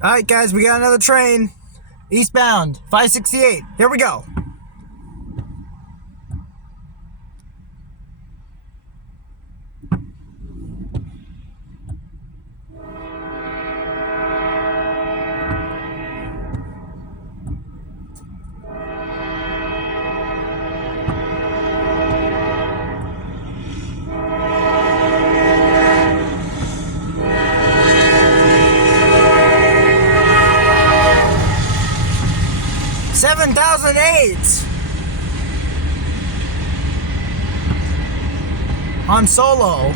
Alright guys, we got another train. Eastbound, 568. Here we go. $7,008 on Solo.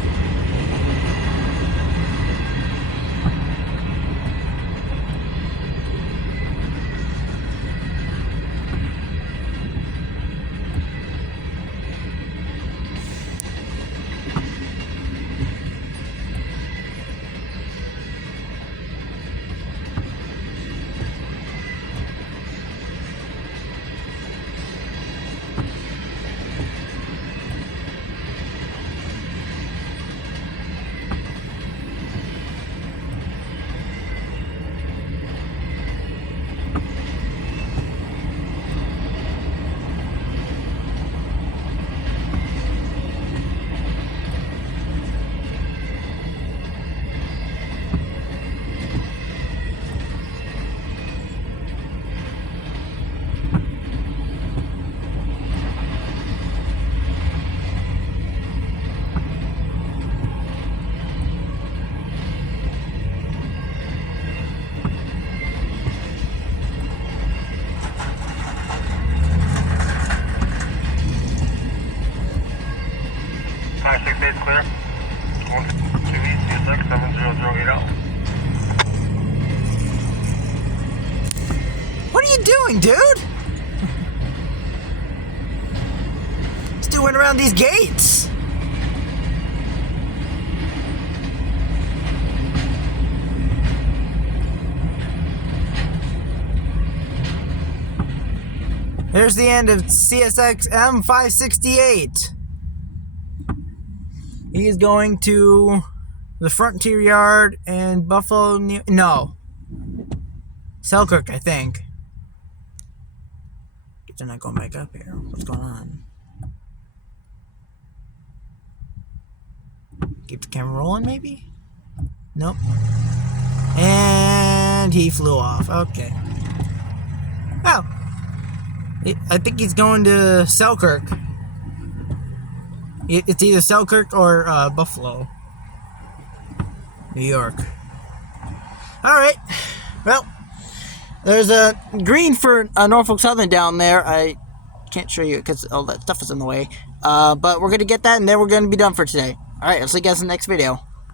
M568 clear. 12 East, CSX 70080. What are you doing, dude? Still went around these gates. Here's the end of CSX M568. He is going to the Frontier Yard and Buffalo. No. Selkirk, I think. They're not going back up here. What's going on? Keep the camera rolling, maybe? Nope. And he flew off. Okay. Oh. I think he's going to Selkirk. It's either Selkirk or Buffalo, New York. Alright. Well, there's a green for Norfolk Southern down there. I can't show you because all that stuff is in the way. But we're going to get that and then we're going to be done for today. Alright, I'll see you guys in the next video.